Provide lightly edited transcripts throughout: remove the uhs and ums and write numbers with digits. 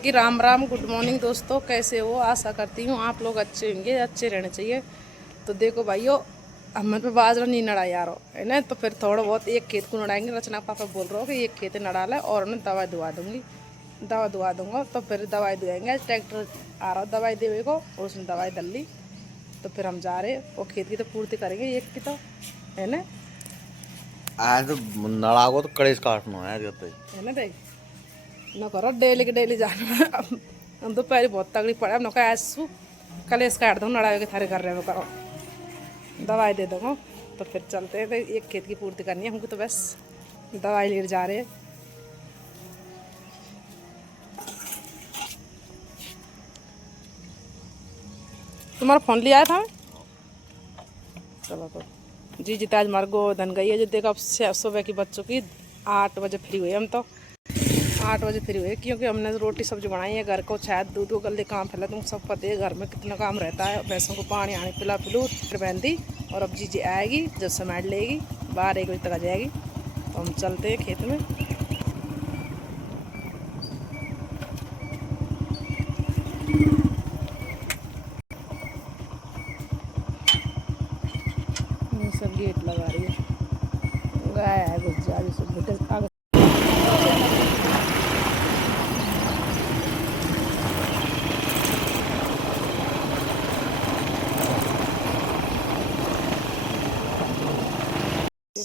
कि Ram Ram, good morning दोस्तों, कैसे हो? आशा करती हूँ आप लोग अच्छे होंगे, अच्छे रहने चाहिए। तो देखो भाइयों, हमें पे बाजरा नहीं नड़ा यार है ना, तो फिर थोड़ा बहुत एक खेत को नड़ाएंगे। रचना पापा बोल रहा हो कि एक खेत नड़ा ले और उन्हें दवाई दुआ दूंगी, दवा दुआ दूंगा। तो फिर दवाई दुआएंगे। ट्रैक्टर आ रहा दवाई देवे को और उसने दवाई डल ली। तो फिर हम जा रहे वो खेत की तो पूर्ति करेंगे एक की, तो है ना। आज तो नड़ा को तो कड़ेस काटना है ना देख न करो डेली के डेली जाना। हम दोपहर बहुत तगड़ी पड़ा न कहा ऐसू कलेस काट दो नड़ा के थारे कर रहे हो करो, दवाई दे दूँगा। तो फिर चलते हैं, तो एक खेत की पूर्ति करनी है हमको, तो बस दवाई ले जा रहे हैं। तुम्हारा फ़ोन लिया था? चलो तो जी जीता आज मरगो धन गई है जो देखो। अब सुबह की बच्चों की 8 बजे फ्री हुए हम, तो 8 बजे फ्री हुए क्योंकि हमने रोटी सब्जी बनाई है। घर को शायद दूध गले काम फैला, तुम सब पता है घर में कितना काम रहता है। भैंसों को पानी आने पिला पिलू बहनती। और अब जीजी आएगी जब समेट लेगी, 12-1 बजे तक आ जाएगी। तो हम चलते हैं खेत में। सब गेट लगा रही है, गाय है घुस जा रही सब देखो।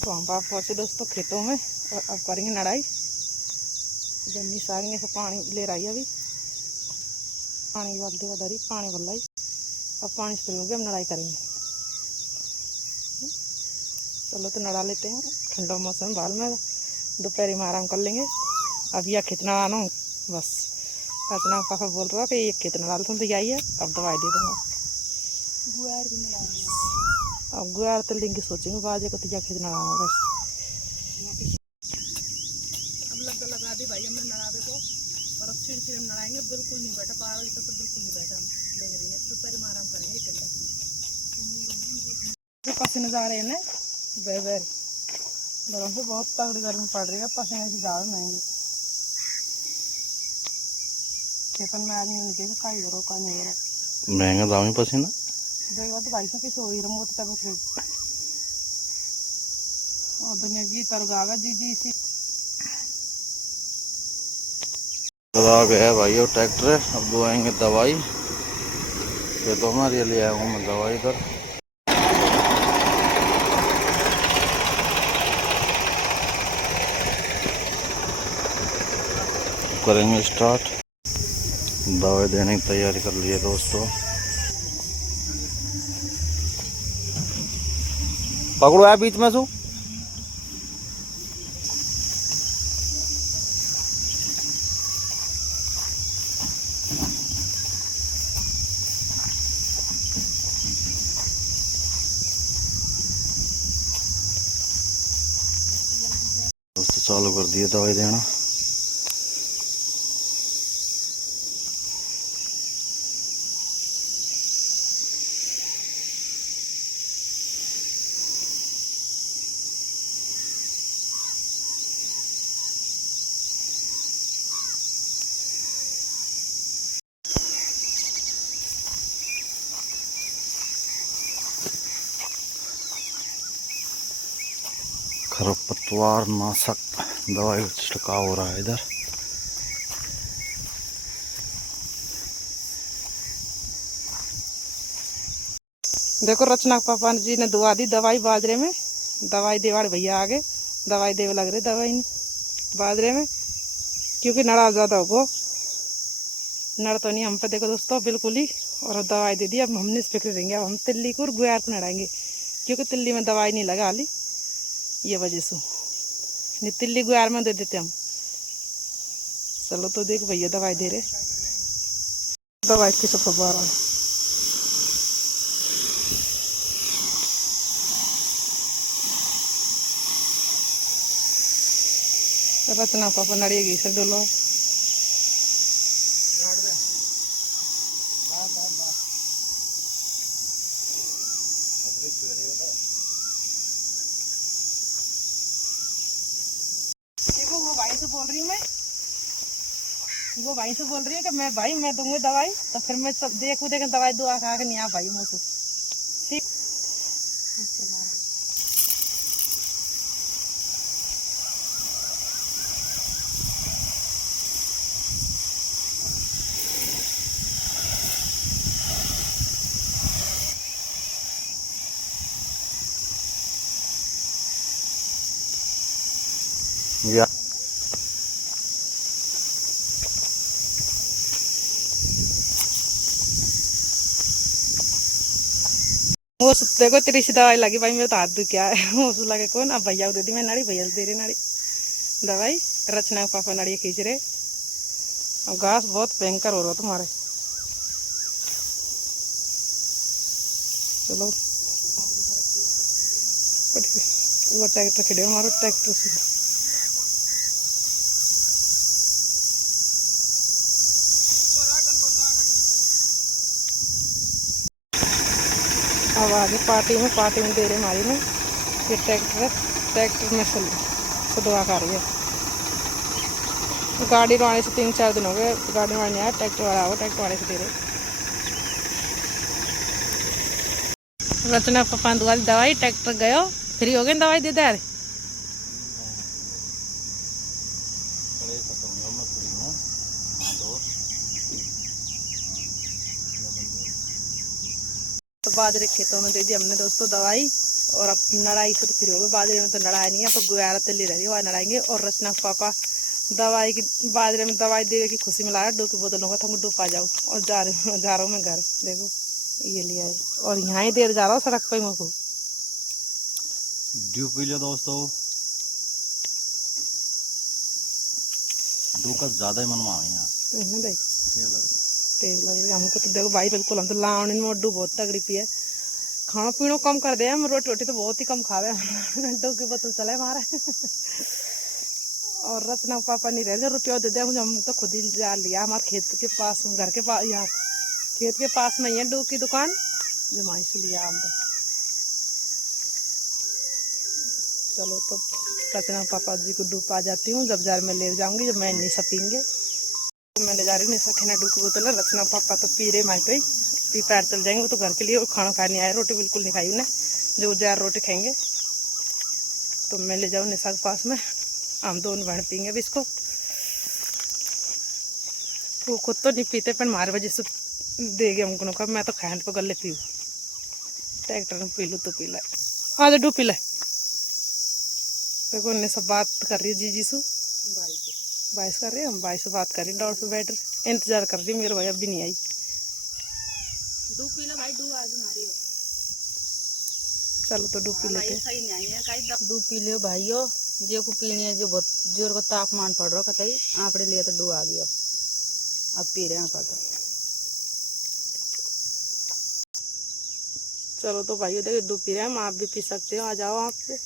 हम पाप पहुँचे दोस्तों खेतों में और अब करेंगे नड़ाई। गन्नी सागने से पानी ले रही है अभी, पानी की बाल्टी का धरी पानी भर लाई। अब पानी से हम नड़ाई करेंगे। चलो तो नड़ा लेते हैं, ठंडा मौसम बाल में दोपहर में आराम कर लेंगे। अब यह खेत नड़ाना बस। रचना पापा बोल रहा कि ये खेत नड़ा लेते तो यही है। अब दवाई दे दूँगा। गुआर भी नड़ाना, अब गुआर तो लेंगे, सोचेंगे बाजे को तो यह खेत नड़ाना बस। अब लगा दी भाई हमने नड़ावे को, और अब फिर हम नड़ाएंगे। बिल्कुल नहीं बैठा 12 बजे तक तो बिल्कुल नहीं बैठा। हम ले रही है दोपहर में आराम करेंगे 1 घंटे के लिए। पसीने जा रहे हैं ना बेर बरम से, बहुत तगड़ी गर्मी पड़ रही है। पसीने से ज़्यादा महंगी खेतन में आदमी निकले खाई हो का नहीं हो रहा महंगा दाम ही पसीना देख रहा। तो भाई साहब किस हो रही रमोत तब और दुनिया की तरगावे जी जी सी आ गया भाई और ट्रैक्टर। अब दुआएंगे दवाई। ये तो हमारे लिए आया हूँ मैं दवाई इधर। करेंगे स्टार्ट। दवाई देने की तैयारी कर लिए दोस्तों। पकड़ो है बीच में सू। दोस्तों चालू कर दिए दवाई देना। खरपतवार नाशक दवाई का छिड़काव हो रहा है इधर। देखो। रचना पापा जी ने दुआ दी दवाई बाजरे में। दवाई देवाड़ भैया आगे दवाई देवे लग रहे दवाई बाजरे में, क्योंकि नड़ा ज़्यादा होगो। नड़ तो नहीं हम पे देखो दोस्तों बिल्कुल ही। और दवाई दे दी। अब हम निष्फिक्र रहेंगे। अब हम तिल्ली को और गुआर को नड़ाएंगे, क्योंकि तिल्ली में दवाई नहीं लगा ली ये वजह से। नहीं तिल्ली गुआर में दे देते हम। चलो तो देख भैया दवाई दे रहे, दवाई की सब फवारा। रचना पापा नड़ेगी सर डोलो। देखो वो भाई से बोल रही हूँ मैं, वो भाई से बोल रही है कि मैं भाई मैं दूंगी दवाई, तो फिर मैं सब देखूँ देखें दवाई दुआ खा के नहीं आ भाई मुझसे ठीक। या वो देखो तेरी सी दवाई लगी भाई, मेरे तो हाथ दुख क्या है वो लगे कौन, अब भैया को दे दी मैं नाड़ी, भैया दे रही नाड़ी दवाई। रचना के पापा नाड़ी खींच रहे। अब घास बहुत भयंकर हो रहा तुम्हारे। चलो वो ट्रैक्टर खड़े हमारा ट्रैक्टर से अब आगे पार्टी में दे रहे हमारी में ये ट्रैक्टर में सदवा कर रही है। गाड़ी वाले से 3-4 दिन हो गए, गाड़ी वाले नहीं आया, ट्रैक्टर वाला आओ, ट्रैक्टर वाले से दे रहे। रचना पापा दुआ दवाई, ट्रैक्टर गयो फ्री हो गए दवाई दे दे। तो बाजरे खेतों में दे दी हमने दोस्तों दवाई, और अब लड़ाई से तो फ्री हो गए। बाजरे में तो लड़ाई नहीं है, तो गुयारा तली रही वहाँ लड़ाएंगे। और रचना पापा दवाई की बाजरे में दवाई देने की खुशी में लाया 2 की बोतल होगा, तुमको डूब आ जाओ। और जा रहा हूँ मैं घर, देखो ये लिया है और यहाँ ही देर जा रहा हूँ सड़क पे मुझको ड्यू पी लो दोस्तों, दो का ज्यादा ही मनवा यहाँ देख लग तेल लग रही हमको तो। देखो भाई बिल्कुल हम तो लावणी में अड्डू बहुत तगड़ी पी है। खाना पीना कम कर दे, हम रोटी रोटी तो बहुत ही कम खावे अड्डू की बोतल चले हमारे और रचना पापा नहीं रहे, रुपया दे दे हम तो खुद ही जा लिया। हमारे खेत के पास में, घर के पास, यहाँ खेत के पास में ही है डू की दुकान, जमाई से लिया हम तो। चलो तो रचना पापा जी को डूब आ जाती हूँ, जब जार में ले जाऊंगी, जब मैं नहीं सपींगे तो मैं ले जा रही हूँ। सखीना डू की बोतल है। रचना पापा तो पी रहे माई पे पी पैर चल जाएंगे, वो तो घर के लिए वो खाना खाने आए, रोटी बिल्कुल नहीं खाई उन्हें, जो 4 रोटी खाएंगे। तो मैं ले जाऊँ निशा के पास में, हम दोनों बहन पीएंगे अब इसको। वो खुद तो नहीं पीते पर मारे वजह से देंगे हमको का। मैं तो खाने पर गले पीऊँ, ट्रैक्टर में पी लूँ तो पी ले, आ जा डू पी ले। देखो उन्हें सब बात कर रही है जीजी सु, बाईस कर रही है, हम 22 से बात कर रही, डॉर से बैठ रही, इंतजार कर रही मेरे भाई अभी नहीं आई। डू पी लो भाई, डू आज हमारी हो। चलो तो डू पी लेते, सही नहीं आई है, डू पी लियो भाइयों, जो को पीनी है, जो बहुत जोर को तापमान पड़ रहा कतई आपने लिए तो डू आ गई। अब पी रहे हैं पर तो। चलो तो भाइयों देखो डू पी रहे हैं हम, आप भी पी सकते हो, आ जाओ आप पे।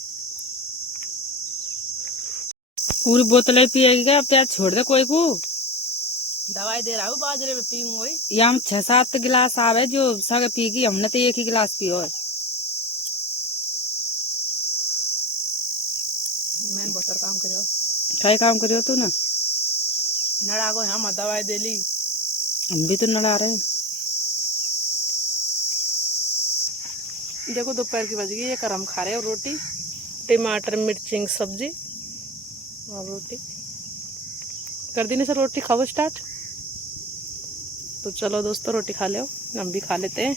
पूरी बोतल ही पिएगी क्या? प्यार छोड़ दे कोई को, दवाई दे रहा हूँ बाजरे में पीऊंगा। यहाँ 6-7 गिलास आवे जो सगे पीगी, हमने तो 1 ही गिलास पियो है। मैंने बहुत काम करो, क्या काम करियो तू ना, नड़ा को हम दवाई दे ली, हम भी तो नड़ा रहे हैं। देखो दोपहर की बज गई, ये कर हम खा रहे हैं रोटी, टमाटर मिर्ची सब्जी और रोटी। कर दी नहीं सर रोटी, खाओ स्टार्ट। तो चलो दोस्तों रोटी खा लो, हम भी खा लेते हैं।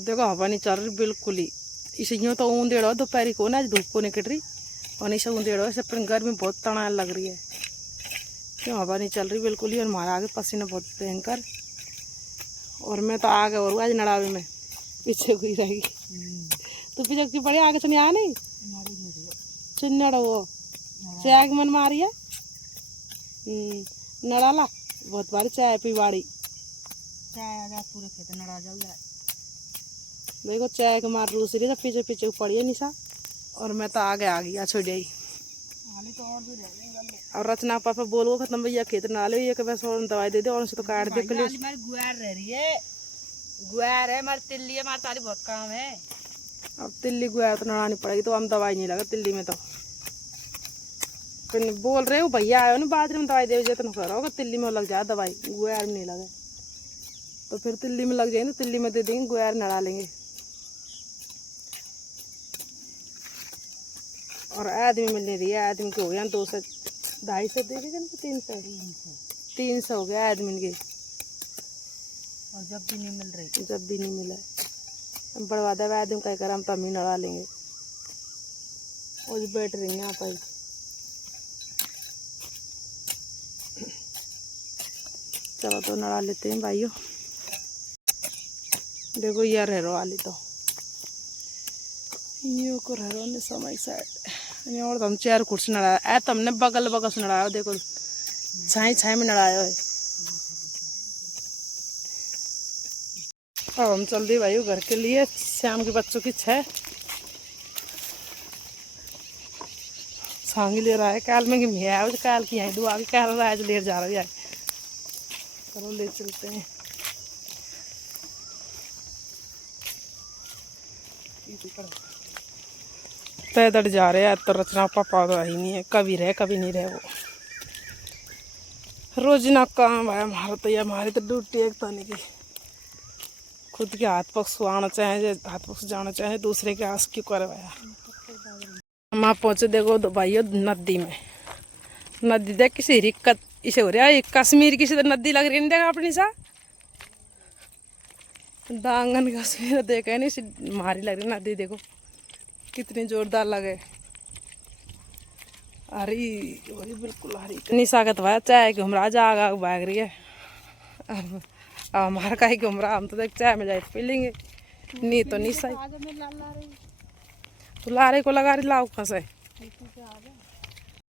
देखो हवा नहीं चल रही बिल्कुल ही, इसे यूँ तो ऊंधेड़ो दोपहर को ना, आज धूप को निकल रही और इसे ऊंधेड़ो ऐसे, पर गर्मी बहुत तनाव लग रही है, क्यों हवा नहीं चल रही बिल्कुल ही। और हमारा आगे पसीना बहुत भयंकर, और मैं तो आगे और आज नड़ावे में पीछे हुई रहेगी। तो पीछे की पड़ी आगे से नहीं आ नहीं चिन्नड़ वो चाय की मन मारी है नड़ाला बहुत बारी चाय पी बाड़ी, चाय पूरे खेत नड़ा जाओ। देखो चाय के मार रूस रही, पीछे पीछे पड़ी है निशा, और मैं तो आगे आ गई छोड़ जाई। तो और भी रह और रचना पापा बोलो खत्म भैया खेत ना ले, ये बस और दवाई दे दे और उनसे तो काट दे। हमारी गुआर रह रही है, गुआर है हमारी तिल्ली है, हमारे तारी बहुत काम है। अब तिल्ली गुआ तो नड़ानी पड़ेगी, तो हम दवाई नहीं लगा तिल्ली में तो। फिर बोल रहे हो भैया आयो ना बाजरे में दवाई दे जतन करो तिल्ली में लग जाए दवाई गुआर में नहीं लगे तो फिर तिल्ली में लग जाए तो तिल्ली में दे देंगे गुआर नड़ा लेंगे। और आदमी मिल नहीं रही है, आदमी के हो गया 200 250 दे देगा ना 300 हो गया आदमी के। और जब भी नहीं मिल रही, जब भी नहीं मिला हम बढ़वा दे आदमी क्या कर हम तभी नड़ा लेंगे और बैठ रही यहाँ पर। चलो तो नड़ा लेते हैं भाइयों। देखो यार रह वाली तो यो को रहो ने समय साइड और तो हम चेयर कुर्सी नड़ाया है तो हमने बगल बगल से नड़ाया देखो छाई छाई में नड़ाया है। अब हम चल दी भाई घर के लिए, शाम के बच्चों की 6 छांगी ले रहा है काल में कि है काल की है दुआ की काल रहा है ले जा रहा है। चलो ले चलते हैं। पैदल जा रहे हैं तो रचना पापा तो ही नहीं है, कभी रहे कभी नहीं रहे वो रोज ना काम है हमारा तो। ये हमारी तो ड्यूटी एक तो नहीं की खुद के हाथ पग सुहाना चाहे हाथ पग जाना चाहे दूसरे के आस क्यों करवाया। हम आप पहुँचे देखो भाइयों नदी में। नदी देख किसी रिक्कत इसे हो रहा है कश्मीर की तो नदी लग रही नहीं देखा अपनी सा दांगन कश्मीर देखा नहीं इसे मारी लग रही नदी देखो कितनी जोरदार लगे। हरी वही बिल्कुल हरी इतनी सागत भाई चाय की हमरा जा आगा भाग रही है। अब हमारा का ही घुमरा हम तो देख चाय में जाए पी लेंगे नहीं तो नहीं सही। तो लारे को लगा रही लाओ फंसे